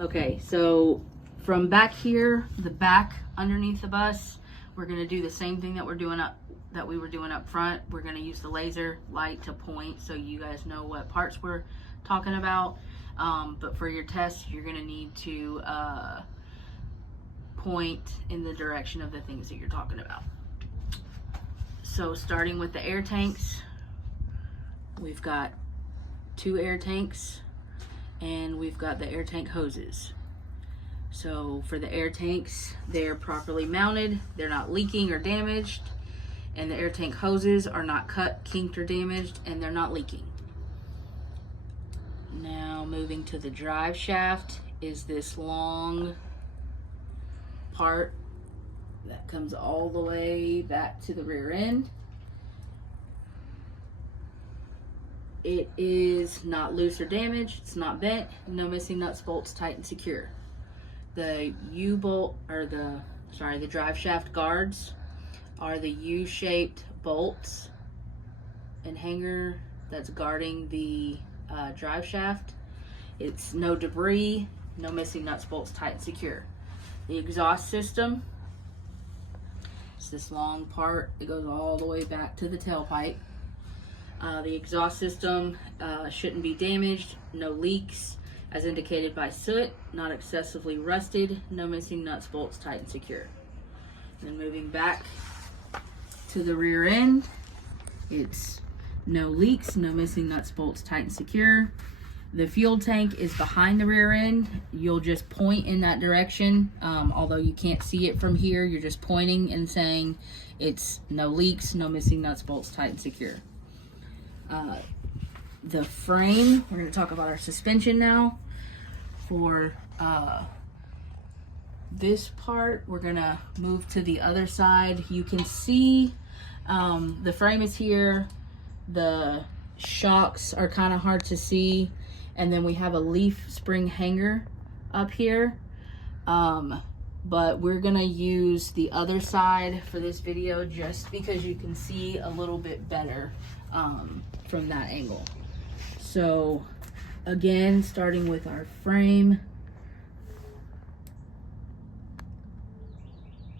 Okay, so from back here, the back underneath the bus, we're gonna do the same thing that we were doing up front. We're gonna use the laser light to point so you guys know what parts we're talking about. But for your test, you're gonna need to point in the direction of the things that you're talking about. So starting with the air tanks, we've got 2 air tanks and we've got the air tank hoses. So for the air tanks, they're properly mounted, they're not leaking or damaged, and the air tank hoses are not cut, kinked, or damaged, and they're not leaking. Now moving to the drive shaft is this long part that comes all the way back to the rear end. It is not loose or damaged, it's not bent, no missing nuts, bolts, tight and secure. The U-bolt, or the drive shaft guards are the U-shaped bolts and hanger that's guarding the drive shaft. It's no debris, no missing nuts, bolts, tight and secure. The exhaust system, it's this long part, it goes all the way back to the tailpipe. The exhaust system shouldn't be damaged, no leaks, as indicated by soot, not excessively rusted, no missing nuts, bolts, tight and secure. Then moving back to the rear end, it's no leaks, no missing nuts, bolts, tight and secure. The fuel tank is behind the rear end. You'll just point in that direction. Although you can't see it from here, you're just pointing and saying it's no leaks, no missing nuts, bolts, tight and secure. The frame, we're going to talk about our suspension now. For this part, we're going to move to the other side. You can see the frame is here. The shocks are kind of hard to see. And then we have a leaf spring hanger up here. But we're going to use the other side for this video just because you can see a little bit better from that angle. So again, starting with our frame,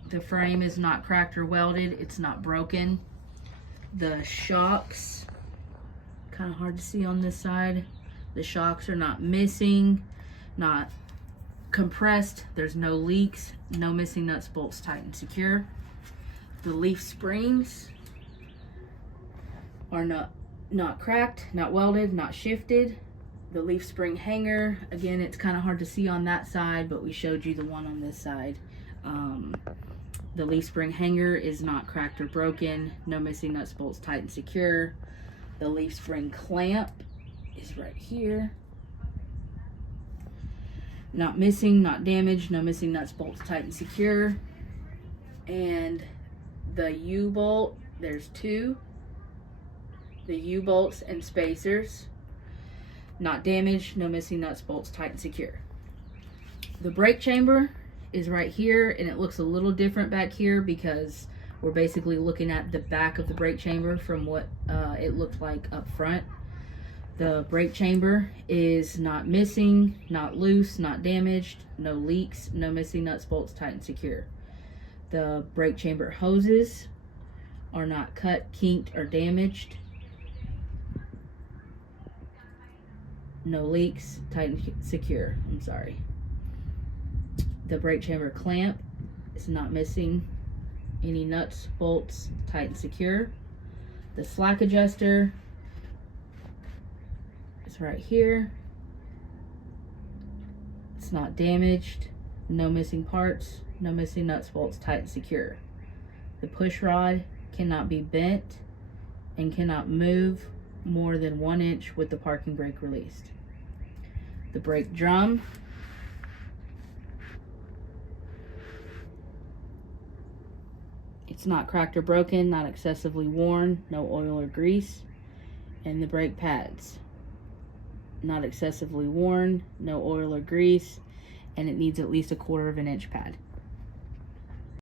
the frame is not cracked or welded, it's not broken. The shocks, kind of hard to see on this side, the shocks are not missing, not compressed, there's no leaks, no missing nuts, bolts, tight and secure. The leaf springs are not cracked, not welded, not shifted. The leaf spring hanger, again, it's kind of hard to see on that side, but we showed you the one on this side. The leaf spring hanger is not cracked or broken, no missing nuts, bolts, tight and secure. The leaf spring clamp is right here. Not missing, not damaged, no missing nuts, bolts, tight and secure. And the U-bolt, there's 2. The U-bolts and spacers, not damaged, no missing nuts, bolts, tight and secure. The brake chamber is right here, and it looks a little different back here because we're basically looking at the back of the brake chamber from what it looked like up front. The brake chamber is not missing, not loose, not damaged, no leaks, no missing nuts, bolts, tight and secure. The brake chamber hoses are not cut, kinked, or damaged. No leaks, tight and secure. I'm sorry. The brake chamber clamp is not missing any nuts, bolts, tight and secure. The slack adjuster is right here. It's not damaged, no missing parts, no missing nuts, bolts, tight and secure. The push rod cannot be bent and cannot move more than 1 inch with the parking brake released. The brake drum it's not cracked or broken, not excessively worn, no oil or grease. And the brake pads, not excessively worn, no oil or grease, and it needs at least 1/4 inch pad.